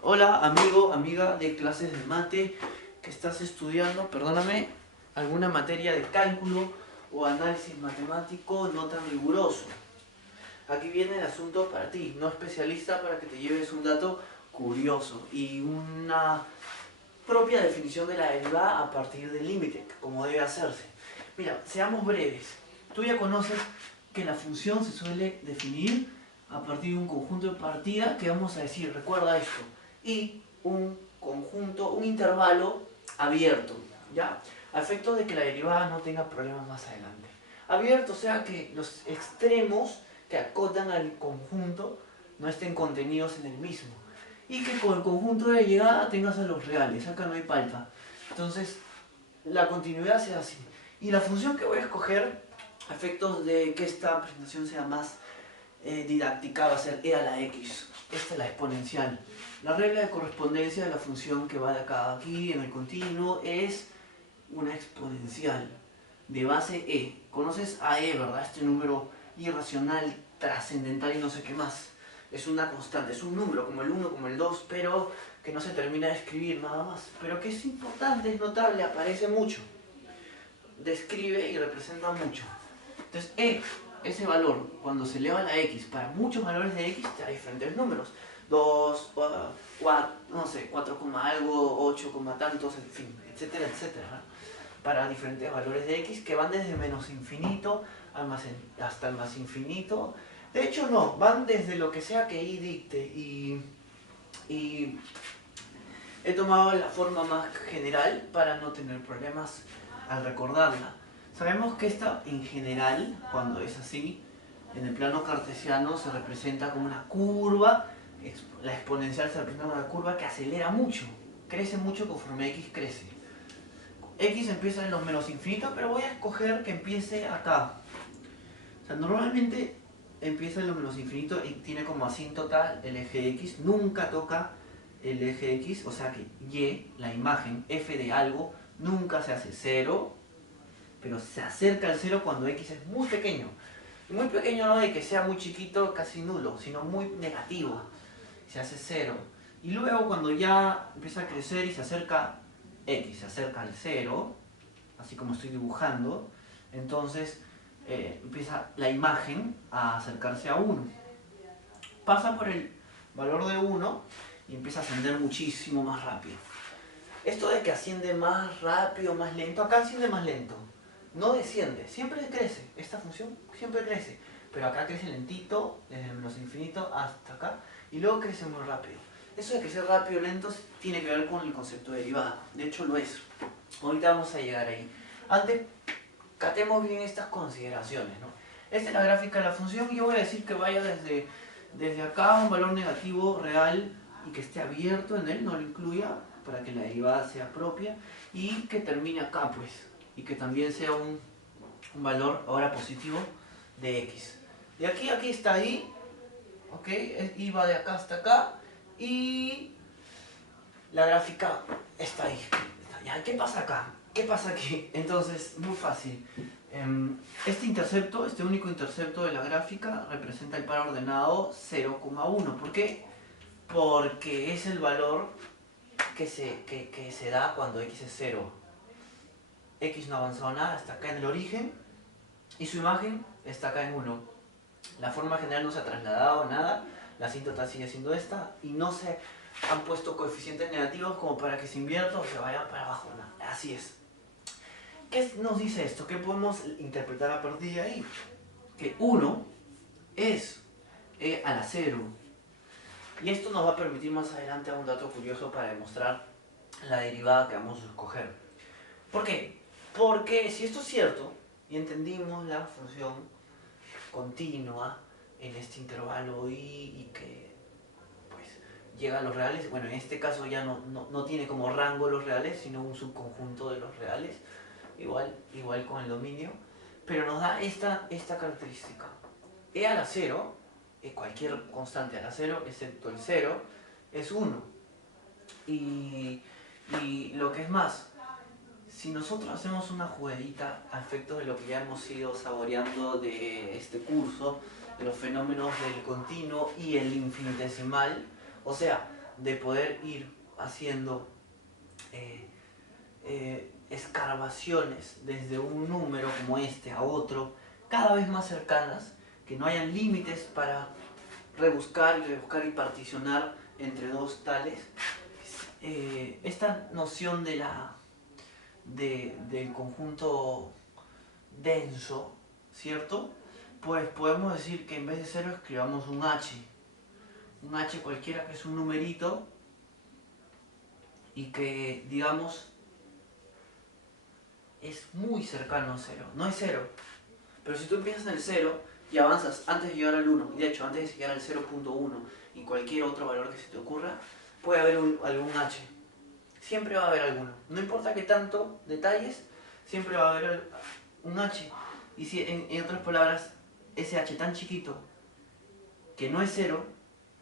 Hola amigo, amiga de clases de mate que estás estudiando, perdóname, alguna materia de cálculo o análisis matemático no tan riguroso. Aquí viene el asunto para ti, no especialista, para que te lleves un dato curioso y una propia definición de la derivada a partir del límite, como debe hacerse. Mira, seamos breves. Tú ya conoces que la función se suele definir a partir de un conjunto de partida que vamos a decir, recuerda esto, y un conjunto, un intervalo abierto, ¿ya? A efectos de que la derivada no tenga problemas más adelante. Abierto, o sea que los extremos que acotan al conjunto no estén contenidos en el mismo. Y que con el conjunto de llegada tengas a los reales, acá no hay palpa. Entonces, la continuidad sea así. Y la función que voy a escoger, a efectos de que esta presentación sea más didáctica, va a ser e a la x. Esta es la exponencial. La regla de correspondencia de la función que va de acá a aquí en el continuo es una exponencial de base e. Conoces a e, ¿verdad? Este número irracional, trascendental y no sé qué más. Es una constante, es un número como el 1, como el 2, pero que no se termina de escribir nada más. Pero que es importante, es notable, aparece mucho. Describe y representa mucho. Entonces, ese valor, cuando se eleva a la x, para muchos valores de x, te da diferentes números. 2, 4, no sé, 4, algo, 8, tantos, en fin, etcétera, etcétera, ¿no? Para diferentes valores de x que van desde menos infinito hasta el más infinito. De hecho, no, van desde lo que sea que y dicte y he tomado la forma más general para no tener problemas al recordarla. Sabemos que esta en general, cuando es así, en el plano cartesiano se representa como una curva, la exponencial se representa como una curva que acelera mucho, crece mucho conforme x crece. X empieza en los menos infinitos, pero voy a escoger que empiece acá. O sea, normalmente empieza en los menos infinitos y tiene como asíntota el eje X, nunca toca el eje X, o sea que Y, la imagen, f de algo, nunca se hace 0, pero se acerca al 0 cuando X es muy pequeño. Y muy pequeño no de que sea muy chiquito, casi nulo, sino muy negativo, se hace 0. Y luego cuando ya empieza a crecer y se acerca X, se acerca al 0, así como estoy dibujando, entonces empieza la imagen a acercarse a 1. Pasa por el valor de 1 y empieza a ascender muchísimo más rápido. Esto de que asciende más rápido, más lento, acá asciende más lento. No desciende, siempre crece. Esta función siempre crece. Pero acá crece lentito, desde el menos infinito hasta acá, y luego crece muy rápido. Eso de crecer rápido o lento tiene que ver con el concepto de derivada. De hecho lo es. Ahorita vamos a llegar ahí. Antes, catemos bien estas consideraciones, ¿no? Esta es la gráfica de la función y yo voy a decir que vaya desde acá a un valor negativo real y que esté abierto en él, no lo incluya para que la derivada sea propia y que termine acá, pues, y que también sea un valor ahora positivo de x. De aquí a aquí está y, ¿ok? Y va de acá hasta acá y la gráfica está ahí. ¿Ya? ¿Qué pasa acá? ¿Qué pasa aquí? Entonces, muy fácil. Este intercepto, este único intercepto de la gráfica representa el par ordenado 0,1. ¿Por qué? Porque es el valor que se da cuando x es 0. X no ha avanzado nada, está acá en el origen y su imagen está acá en 1. La forma general no se ha trasladado nada, la asíntota sigue siendo esta y no se han puesto coeficientes negativos como para que se invierta o se vaya para abajo. No, así es. ¿Qué nos dice esto? ¿Qué podemos interpretar a partir de ahí? Que 1 es e a la 0. Y esto nos va a permitir más adelante un dato curioso para demostrar la derivada que vamos a escoger. ¿Por qué? Porque si esto es cierto, y entendimos la función continua en este intervalo y que pues llega a los reales, bueno, en este caso ya no tiene como rango los reales, sino un subconjunto de los reales, igual con el dominio, pero nos da esta característica. E a la 0, cualquier constante a la 0, excepto el 0, es 1. Y lo que es más, si nosotros hacemos una jugadita a efectos de lo que ya hemos ido saboreando de este curso, de los fenómenos del continuo y el infinitesimal, o sea, de poder ir haciendo escarbaciones desde un número como este a otro, cada vez más cercanas, que no hayan límites para rebuscar y particionar entre dos tales. Esta noción del conjunto denso, ¿cierto? Pues podemos decir que en vez de 0 escribamos un H cualquiera, que es un numerito y que, digamos, es muy cercano a 0. No es 0, pero si tú empiezas en el 0 y avanzas antes de llegar al 1, y de hecho antes de llegar al 0.1 y cualquier otro valor que se te ocurra, puede haber algún H. Siempre va a haber alguno. No importa qué tanto detalles, siempre va a haber un H. Y si, en otras palabras, ese H tan chiquito, que no es 0,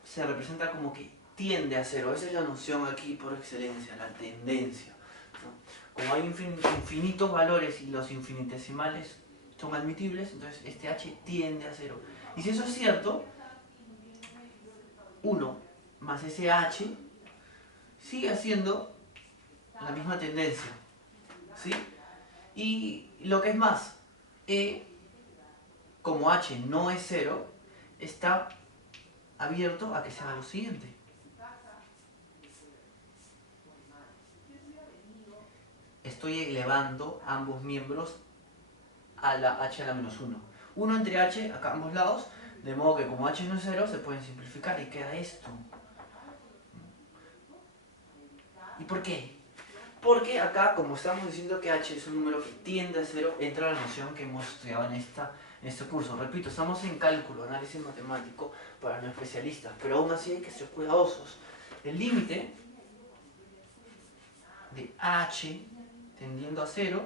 se representa como que tiende a 0. Esa es la noción aquí por excelencia, la tendencia, ¿no? Como hay infinitos valores y los infinitesimales son admitibles, entonces este H tiende a 0. Y si eso es cierto, 1 más ese H sigue haciendo la misma tendencia, ¿sí? Y lo que es más, E, como H no es 0, está abierto a que se haga lo siguiente. Estoy elevando ambos miembros a la H a la menos 1. 1 entre H acá a ambos lados, de modo que como H no es 0, se pueden simplificar y queda esto. ¿Y por qué? Porque acá, como estamos diciendo que H es un número que tiende a 0, entra la noción que hemos estudiado en este curso. Repito, estamos en cálculo, análisis matemático para no especialistas, pero aún así hay que ser cuidadosos. El límite de H tendiendo a 0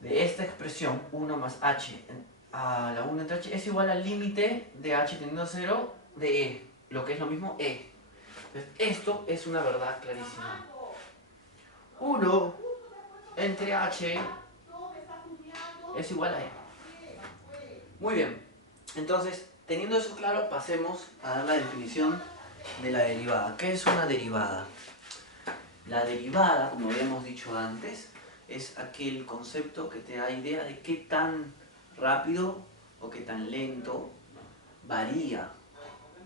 de esta expresión 1 más H a la 1 entre H es igual al límite de H tendiendo a 0 de E, lo que es lo mismo E. Entonces, esto es una verdad clarísima. 1 entre H es igual a E. Muy bien, entonces, teniendo eso claro, pasemos a dar la definición de la derivada. ¿Qué es una derivada? La derivada, como habíamos dicho antes, es aquel concepto que te da idea de qué tan rápido o qué tan lento varía,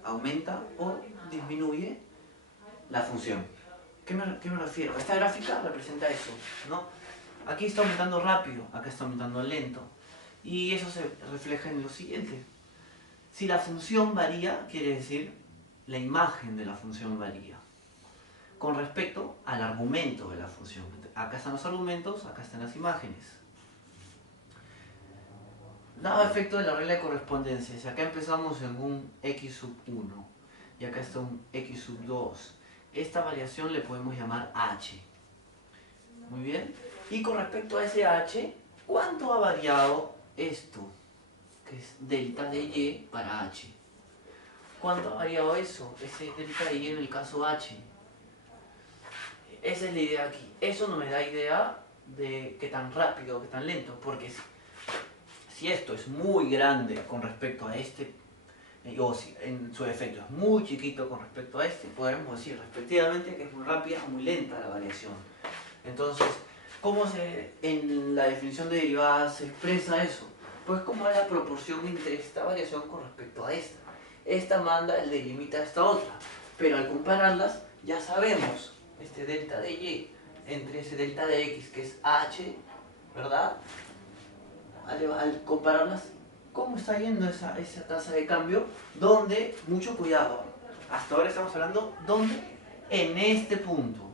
aumenta o disminuye la función. ¿Qué me refiero? Esta gráfica representa eso, ¿no? Aquí está aumentando rápido, acá está aumentando lento. Y eso se refleja en lo siguiente. Si la función varía, quiere decir la imagen de la función varía con respecto al argumento de la función. Acá están los argumentos, acá están las imágenes. Dado efecto de la regla de correspondencia, si acá empezamos en un x sub 1 y acá está un x sub 2, esta variación le podemos llamar h. Muy bien. Y con respecto a ese h, ¿cuánto ha variado esto? Que es delta de y para h. ¿Cuánto ha variado eso? Ese delta de y en el caso h. Esa es la idea aquí. Eso no me da idea de qué tan rápido o qué tan lento, porque si esto es muy grande con respecto a este, o si en su efecto es muy chiquito con respecto a este, podremos decir respectivamente que es muy rápida o muy lenta la variación. Entonces, ¿cómo en la definición de derivadas se expresa eso? Pues como la proporción entre esta variación con respecto a esta. Esta manda el delimita a esta otra, pero al compararlas ya sabemos este delta de y entre ese delta de x que es h, ¿verdad? Al compararlas, ¿cómo está yendo esa tasa de cambio? Donde, mucho cuidado, hasta ahora estamos hablando, ¿dónde? En este punto.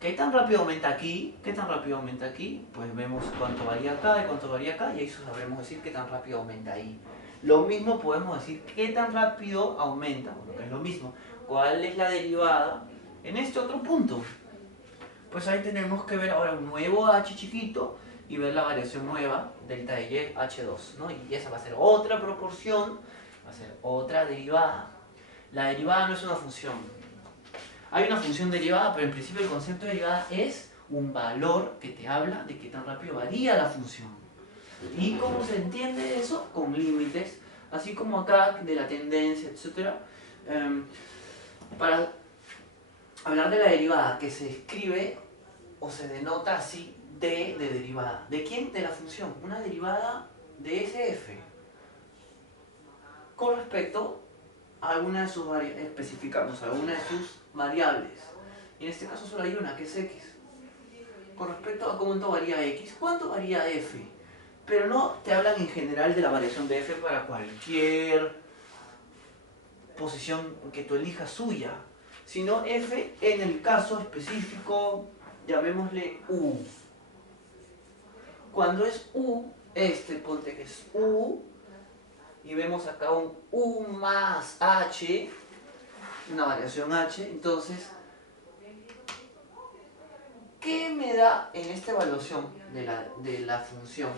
¿Qué tan rápido aumenta aquí? ¿Qué tan rápido aumenta aquí? Pues vemos cuánto varía acá y cuánto varía acá, y ahí sabremos decir qué tan rápido aumenta ahí. Lo mismo podemos decir qué tan rápido aumenta, lo que es lo mismo, cuál es la derivada en este otro punto. Pues ahí tenemos que ver ahora un nuevo h chiquito y ver la variación nueva, delta de y, h2, ¿no? Y esa va a ser otra proporción, va a ser otra derivada. La derivada no es una función. Hay una función derivada, pero en principio el concepto de derivada es un valor que te habla de qué tan rápido varía la función. ¿Y cómo se entiende eso? Con límites, así como acá de la tendencia, etc. Para hablar de la derivada, que se escribe o se denota así, D de derivada. ¿De quién? De la función. Una derivada de SF con respecto a alguna de sus variables, especificamos alguna de sus variables. Y en este caso solo hay una, que es X. Con respecto a cuánto varía X, cuánto varía F. Pero no te hablan en general de la variación de F para cualquier posición que tú elijas suya, sino F en el caso específico, llamémosle U. Cuando es U, ponte que es U, y vemos acá un U más H, una variación H, entonces, ¿qué me da en esta evaluación de la función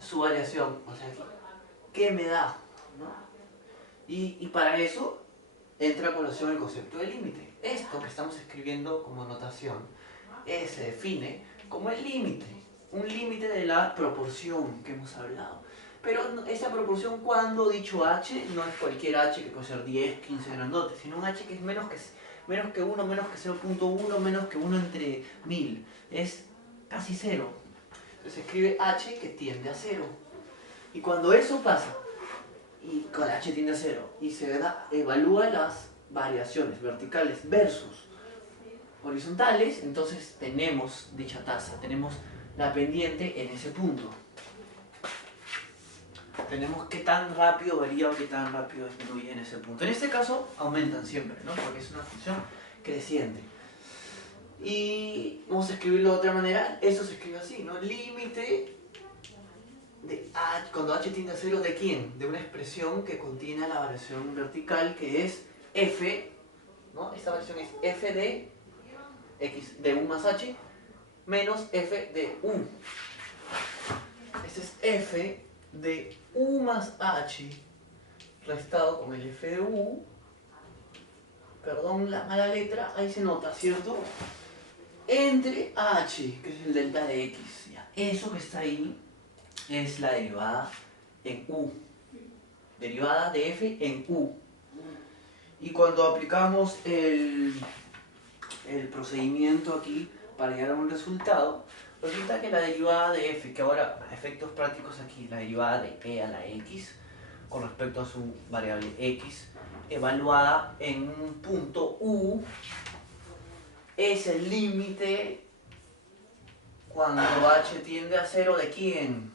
su variación? O sea, ¿qué me da? ¿No? Y para eso entra a colación el concepto de límite. Esto que estamos escribiendo como notación se define como el límite, un límite de la proporción que hemos hablado. Pero esta proporción, cuando dicho H, no es cualquier H que puede ser 10, 15 grandotes, sino un H que es menos que 1, menos que 0.1, menos que 1 entre 1000. Es casi 0. Entonces se escribe H que tiende a 0. Y cuando eso pasa, y con H tiende a 0, y se evalúa las variaciones verticales versus horizontales, entonces tenemos dicha tasa, tenemos la pendiente en ese punto. Tenemos qué tan rápido varía o qué tan rápido disminuye en ese punto. En este caso aumentan siempre, ¿no? Porque es una función creciente. Y vamos a escribirlo de otra manera, eso se escribe así, ¿no? Límite de H, cuando H tiende a 0, ¿de quién? De una expresión que contiene la variación vertical, que es F, ¿no? Esta variación es F de X de U más H menos F de U. Este es F de U más H restado con el F de U. Perdón la mala letra, ahí se nota, ¿cierto? Entre H, que es el delta de X. ¿Ya? Eso que está ahí es la derivada en U. Derivada de F en U. Y cuando aplicamos el procedimiento aquí para llegar a un resultado, resulta que la derivada de F, que ahora a efectos prácticos aquí, la derivada de E a la X con respecto a su variable X, evaluada en un punto U, es el límite cuando H tiende a 0, ¿de quién?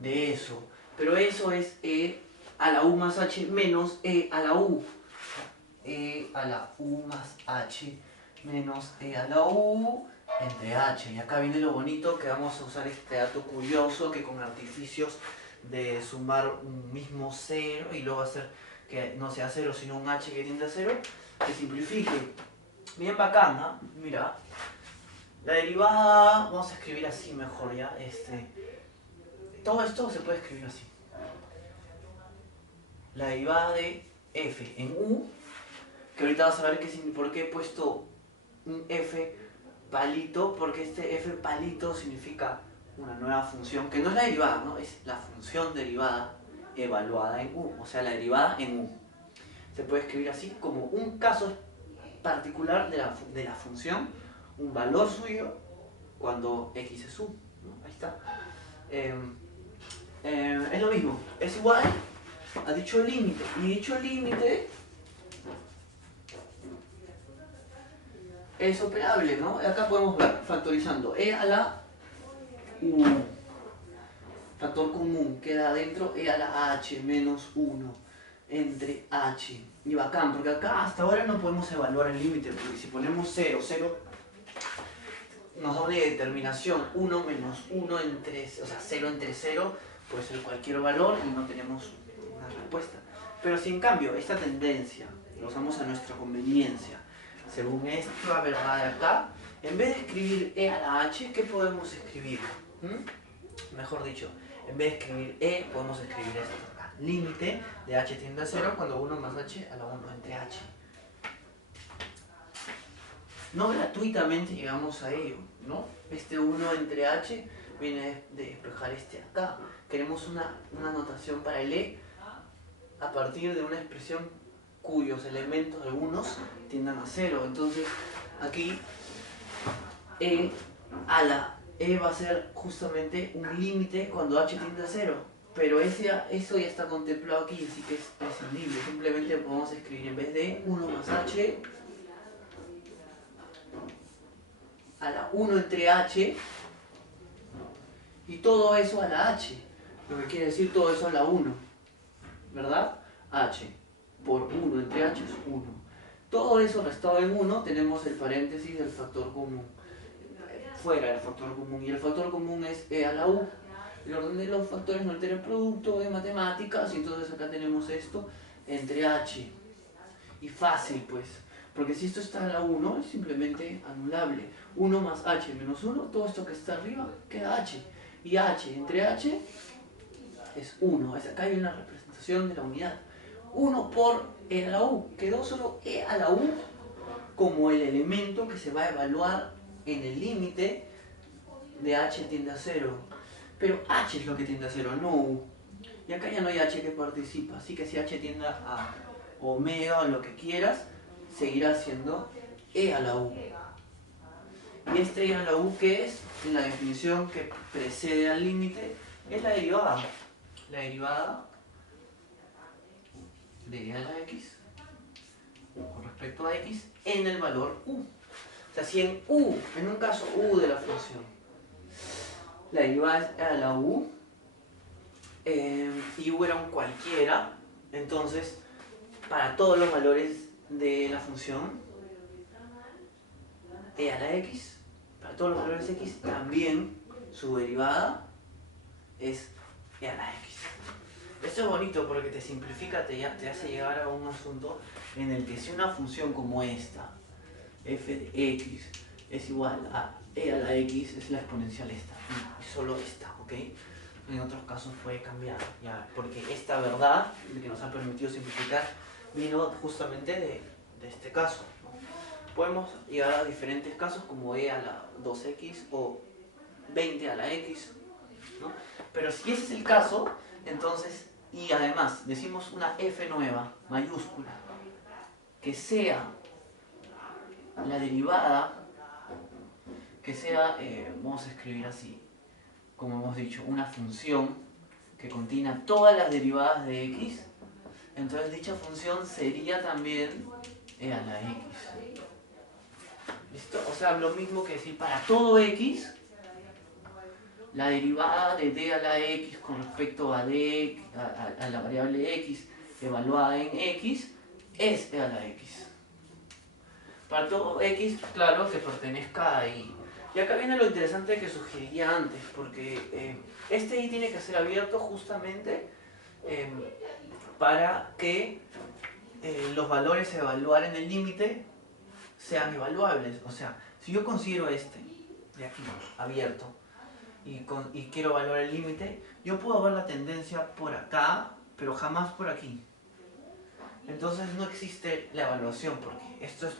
De eso. Pero eso es E a la U más H menos E a la U. E a la U más H menos E a la U entre H. Y acá viene lo bonito, que vamos a usar este dato curioso, que con artificios de sumar un mismo cero y luego hacer que no sea 0 sino un H que tiende a 0, que simplifique. Bien bacán, ¿no? Mira, la derivada, vamos a escribir así mejor ya, todo esto se puede escribir así. La derivada de F en U, que ahorita vas a ver por qué he puesto un F palito, porque este F palito significa una nueva función, que no es la derivada, ¿no? Es la función derivada evaluada en U, o sea, la derivada en U. Se puede escribir así como un caso particular de la función, un valor suyo cuando X es U, ¿no? Ahí está. Es lo mismo, es igual a dicho límite, y dicho límite es operable, ¿no? Acá podemos ver, factorizando E a la U, factor común, queda adentro E a la H menos 1 entre H. Y bacán, porque acá hasta ahora no podemos evaluar el límite, porque si ponemos 0, 0 nos da una determinación 1 menos 1 entre, o sea, 0 entre 0 puede ser cualquier valor y no tenemos una respuesta. Pero si en cambio esta tendencia la usamos a nuestra conveniencia, según esta verdad de acá, en vez de escribir E a la H, ¿qué podemos escribir? Mejor dicho, en vez de escribir E, podemos escribir esto acá. Límite de H tiende a 0 cuando 1 más H a la 1 entre H. No gratuitamente llegamos a ello, ¿no? Este 1 entre H viene de despejar este acá. Queremos una notación para el E a partir de una expresión cuyos elementos algunos tiendan a 0. Entonces aquí E va a ser justamente un límite cuando h tiende a 0. Pero eso ya está contemplado aquí, así que es prescindible. Simplemente podemos escribir en vez de 1 más h a la 1 entre h y todo eso a la h. Lo que quiere decir todo eso a la 1. ¿Verdad? H por 1 entre h es 1. Todo eso restado en 1 tenemos el paréntesis del factor común. Fuera del factor común. Y el factor común es e a la u. El orden de los factores no altera el producto de matemáticas. Y entonces acá tenemos esto entre h. Y fácil pues. Porque si esto está a la 1 es simplemente anulable. 1 más h menos 1. Todo esto que está arriba queda h. Y h entre h es 1. Acá hay una representación de la unidad. 1 por e a la u. Quedó solo e a la u como el elemento que se va a evaluar en el límite de h tiende a 0. Pero h es lo que tiende a 0, no u. Y acá ya no hay h que participa. Así que si h tiende a omega o lo que quieras, seguirá siendo e a la u. Y este e a la u, ¿qué es? En la definición que precede al límite, es la derivada. La derivada de e a la x con respecto a x en el valor u. O sea, si en u, en un caso u de la función, la derivada es e a la u, y u era un cualquiera, entonces para todos los valores de la función e a la x, para todos los valores x, también su derivada es e a la x. Esto es bonito porque te simplifica, te hace llegar a un asunto en el que si una función como esta, f de x, es igual a e a la x, es la exponencial esta, y solo esta, ¿ok? En otros casos puede cambiar, ya, porque esta verdad que nos ha permitido simplificar vino justamente de este caso, ¿no? Podemos llegar a diferentes casos como e a la 2x o 20 a la x, ¿no? Pero si ese es el caso, entonces, y además decimos una f nueva, mayúscula, que sea la derivada, que sea, vamos a escribir así, como hemos dicho, una función que contiene todas las derivadas de x, entonces dicha función sería también e a la x. ¿Listo? O sea, lo mismo que decir para todo x, la derivada de d a la x con respecto a la variable x evaluada en x es e a la x. Para todo x, claro, que pertenezca a y. Y acá viene lo interesante que sugería antes, porque este i tiene que ser abierto justamente para que los valores a evaluar en el límite sean evaluables. O sea, si yo considero este de aquí abierto y quiero evaluar el límite, yo puedo ver la tendencia por acá, pero jamás por aquí. Entonces no existe la evaluación, porque esto es,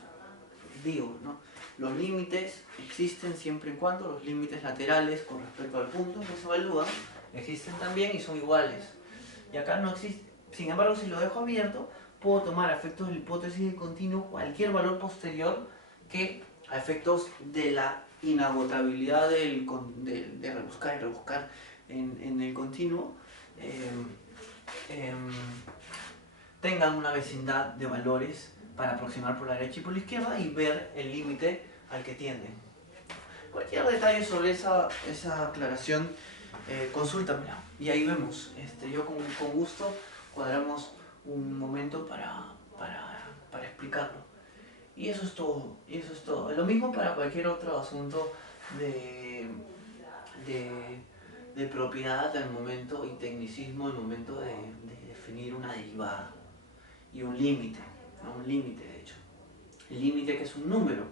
digo, ¿no? Los límites existen siempre y cuando los límites laterales con respecto al punto que se evalúan existen también y son iguales. Y acá no existe. Sin embargo, si lo dejo abierto, puedo tomar a efectos de la hipótesis de continuo cualquier valor posterior que a efectos de la inagotabilidad de rebuscar y rebuscar en el continuo tengan una vecindad de valores para aproximar por la derecha y por la izquierda y ver el límite al que tienden. Cualquier detalle sobre esa aclaración, consúltamela. Y ahí vemos. Yo con gusto cuadramos un momento para explicarlo. Y eso es todo. Y eso es todo. Lo mismo para cualquier otro asunto de propiedad al momento y tecnicismo al momento de definir una derivada. Y un límite, ¿no? Un límite de hecho. El límite que es un número.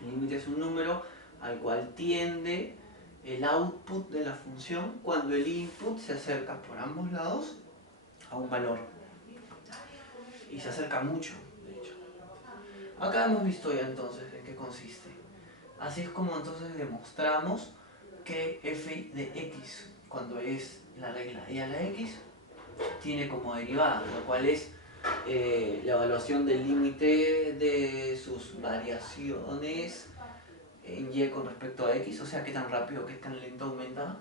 El límite es un número al cual tiende el output de la función cuando el input se acerca por ambos lados a un valor. Y se acerca mucho, de hecho. Acá hemos visto ya entonces en qué consiste. Así es como entonces demostramos que f de x, cuando es la regla e a la x, tiene como derivada, lo cual es la evaluación del límite de sus variaciones en y con respecto a x, o sea, qué tan rápido, qué tan lento aumenta,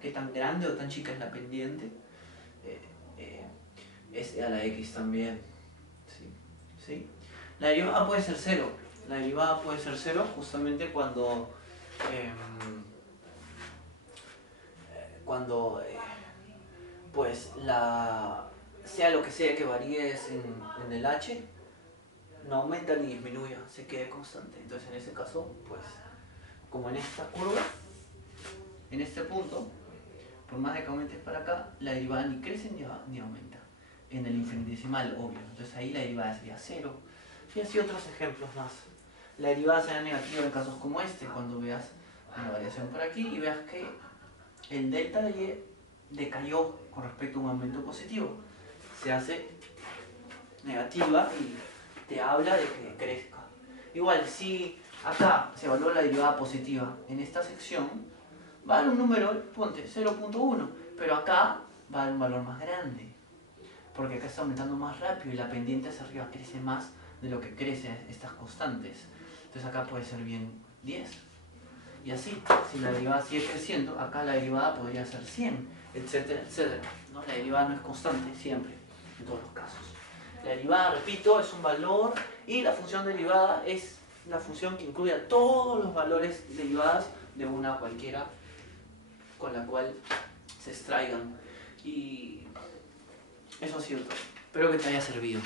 qué tan grande o tan chica es la pendiente, es a la x también. ¿Sí? ¿Sí? La derivada puede ser cero. La derivada puede ser cero justamente cuando pues sea lo que sea que varíes en el h, no aumenta ni disminuya, se quede constante. Entonces en ese caso, pues como en esta curva, en este punto, por más de que aumentes para acá, la derivada ni crece ni aumenta. En el infinitesimal, obvio. Entonces ahí la derivada sería cero. Y así otros ejemplos más. La derivada será negativa en casos como este, cuando veas una variación por aquí y veas que el delta de y decayó con respecto a un aumento positivo. Se hace negativa y te habla de que crezca. Igual, si acá se evalúa la derivada positiva en esta sección, va a dar un número, ponte 0.1, pero acá va a dar un valor más grande, porque acá está aumentando más rápido y la pendiente hacia arriba crece más de lo que crecen estas constantes. Entonces acá puede ser bien 10. Y así, si la derivada sigue creciendo, acá la derivada podría ser 100, etcétera, etcétera. ¿No? La derivada no es constante siempre, en todos los casos. La derivada, repito, es un valor y la función derivada es la función que incluye a todos los valores derivadas de una cualquiera con la cual se extraigan. Y eso ha sido todo. Espero que te haya servido.